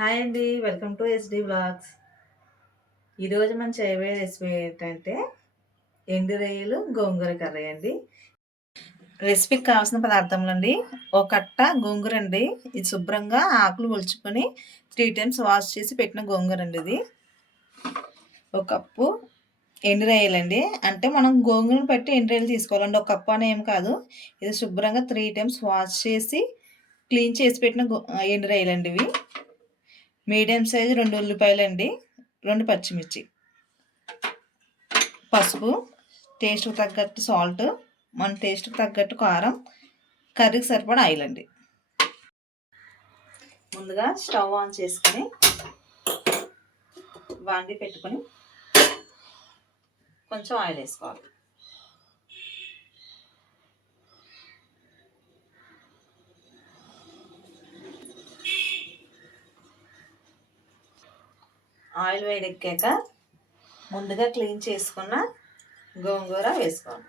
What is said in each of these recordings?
Hi అండి, welcome to SD vlogs. ఈరోజు మనం చేయబోయే రెసిపీ ఏంటంటే ఎండు రొయ్యలు గోంగూర కర్రీ అండి. రెసిపీకి కావాల్సిన పదార్థములు అండి: ఒక కట్ట గోంగూర అండి. ఇది శుభ్రంగా ఆకులు ఒలుచుకొని 3 times వాష్ చేసి పెట్టిన గోంగూర అండి. ఇది ఒక కప్పు ఎండు రొయ్యలండి. అంటే మనం గోంగూరను బట్టి ఎండు రొయ్యలు తీసుకోవాలండి, ఒక కప్పు అని ఏం కాదు. ఇది శుభ్రంగా 3 times వాష్ చేసి క్లీన్ చేసి పెట్టిన ఎండు రొయ్యలండి. ఇవి మీడియం సైజు 2 ఉల్లిపాయలండి, 2 పచ్చిమిర్చి, పసుపు, టేస్ట్కి తగ్గట్టు సాల్ట్, మన టేస్ట్కి తగ్గట్టు కారం, కర్రీకి సరిపడా ఆయిల్ అండి. ముందుగా స్టవ్ ఆన్ చేసుకొని బాండి పెట్టుకొని కొంచెం ఆయిల్ వేసుకోవాలి. ఆయిల్ వేడెక్కాక ముందుగా క్లీన్ చేసుకున్న గోంగూర వేసుకోవాలి.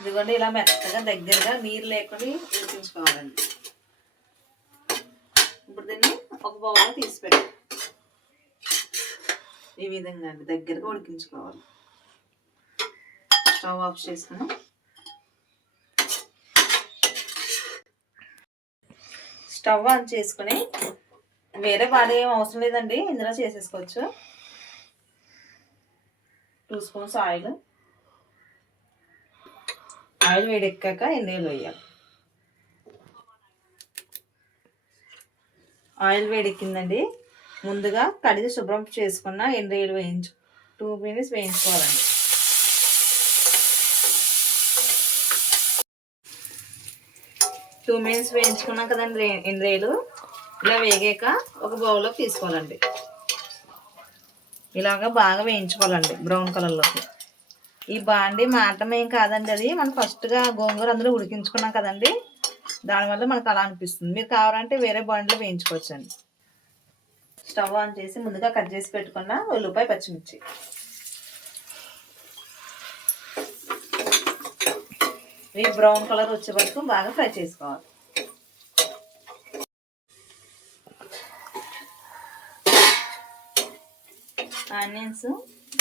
ఇదిగోండి, ఇలా మెత్తగా దగ్గరగా నీరు లేకుండా ఉడికించుకోవాలండి. ఇప్పుడు దీన్ని ఒక బౌల్లో తీసి పెట్టాలి. ఈ విధంగా అండి దగ్గరగా ఉడికించుకోవాలి. స్టవ్ ఆఫ్ చేసుకుని స్టవ్ ఆన్ చేసుకుని వేరే వాడే ఏం అవసరం లేదండి, ఇందులో చేసేసుకోవచ్చు. 2 స్పూన్స్ ఆయిల్ వేడెక్కాక ఎండురొయ్యలు వేయాలి. ఆయిల్ వేడెక్కిందండి. ముందుగా కడిగి శుభ్రం చేసుకున్న ఎండురొయ్యలు 2 minutes వేయించుకోవాలండి. టూ మినిట్స్ వేయించుకున్నాం కదండి ఎండురొయ్యలు. ఇలా వేగాక ఒక బౌల్లోకి తీసుకోవాలండి. ఇలాగా బాగా వేయించుకోవాలండి బ్రౌన్ కలర్లోకి. ఈ బాండి మాటమేం కాదండి, అది మనం ఫస్ట్గా గోంగూర అందులో ఉడికించుకున్నాం కదండి, దానివల్ల మనకు అలా అనిపిస్తుంది. మీరు కావాలంటే వేరే బాండిలో వేయించుకోవచ్చండి. స్టవ్ ఆన్ చేసి ముందుగా కట్ చేసి పెట్టుకున్న ఉల్లిపాయ, పచ్చిమిర్చి, ఇవి బ్రౌన్ కలర్ వచ్చే వరకు బాగా ఫ్రై చేసుకోవాలి. ఆనియన్స్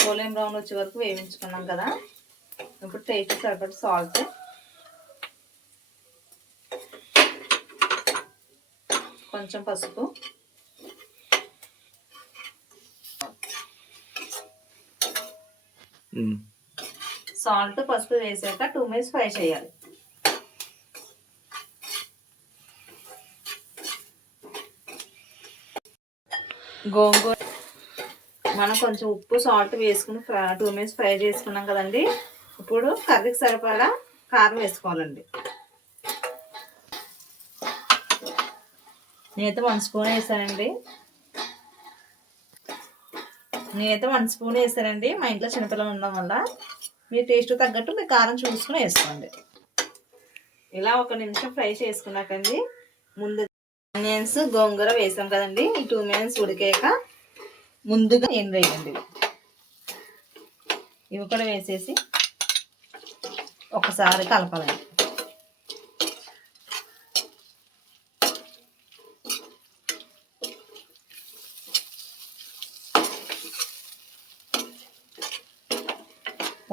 గోల్డెన్ బ్రౌన్ వచ్చే వరకు వేయించుకున్నాం కదా. ఇప్పుడు టేస్ట్ సరిపడి సాల్ట్, కొంచెం పసుపు, సాల్ట్ పసుపు వేసాక 2 minutes ఫ్రై చేయాలి. గోంగూర మనం కొంచెం ఉప్పు సాల్ట్ వేసుకుని 2 minutes ఫ్రై చేసుకున్నాం కదండి. ఇప్పుడు కర్రీకి సరిపడా కారం వేసుకోవాలండి. నేనైతే 1 స్పూన్ వేసానండి. మా ఇంట్లో చిన్నపిల్లలు ఉండడం వల్ల మీ టేస్ట్ తగ్గట్టు మీ కారం చూసుకుని వేసుకోండి. ఇలా 1 నిమిషం ఫ్రై చేసుకున్నాకండి ముందు ఆనియన్స్ గోంగూర వేసాం కదండి. 2 minutes ఉడికాక ముందుగా ఎండురొయ్యలండి ఇవి కూడా వేసేసి ఒకసారి కలపాలండి.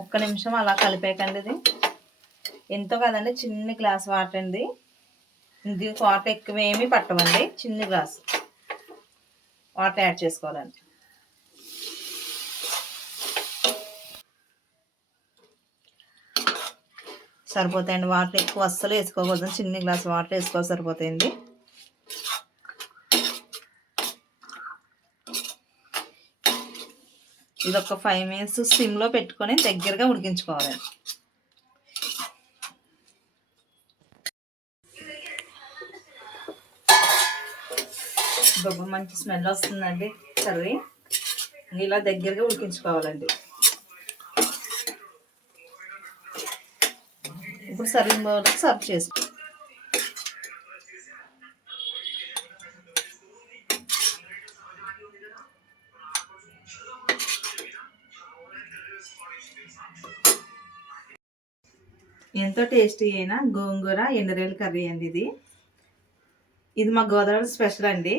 ఒక్క నిమిషం అలా కలిపేకండి. ఇది ఎంతో కదండి, చిన్న గ్లాస్ వాటర్ అండి. ఇది వాటర్ ఎక్కువ ఏమీ పట్టవండి, చిన్న గ్లాస్ వాటర్ యాడ్ చేసుకోవాలండి. సరిపోతాయండి. వాటర్ ఎక్కువ అస్సలు వేసుకోకూడదు, చిన్న గ్లాస్ వాటర్ వేసుకోవాలి, సరిపోతాయండి. ఇది ఒక 5 minutes సిమ్లో పెట్టుకొని దగ్గరగా ఉడికించుకోవాలి. ఇప్పుడు మంచి స్మెల్ వస్తుందండి కర్రీ. ఇలా దగ్గరగా ఉడికించుకోవాలండి. ఇప్పుడు సర్వింగ్ బౌల్కి సర్వ్ చేసుకో. ఎంతో టేస్టీ అయిన గోంగూర ఎండురొయ్యల కర్రీ అండి ఇది. ఇది మా గోదావరి స్పెషల్ అండి.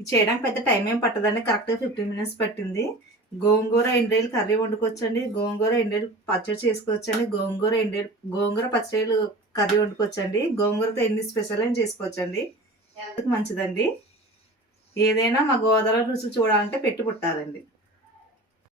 ఇది చేయడానికి పెద్ద టైం ఏం పట్టదండి. కరెక్ట్‌గా 15 మినిట్స్ పట్టింది. గోంగూర ఎండురొయ్యల కర్రీ వండుకోవచ్చండి. గోంగూర ఎండురొయ్యలు పచ్చడి చేసుకోవచ్చండి. గోంగూర పచ్చడిలు కర్రీ వండుకోవచ్చండి. గోంగూరతో ఎన్ని స్పెషల్ అయినా చేసుకోవచ్చండి. హెల్త్‌కి మంచిదండి. ఏదైనా మా గోదావరి రుచులు చూడాలంటే పెట్టి పుట్టాలండి.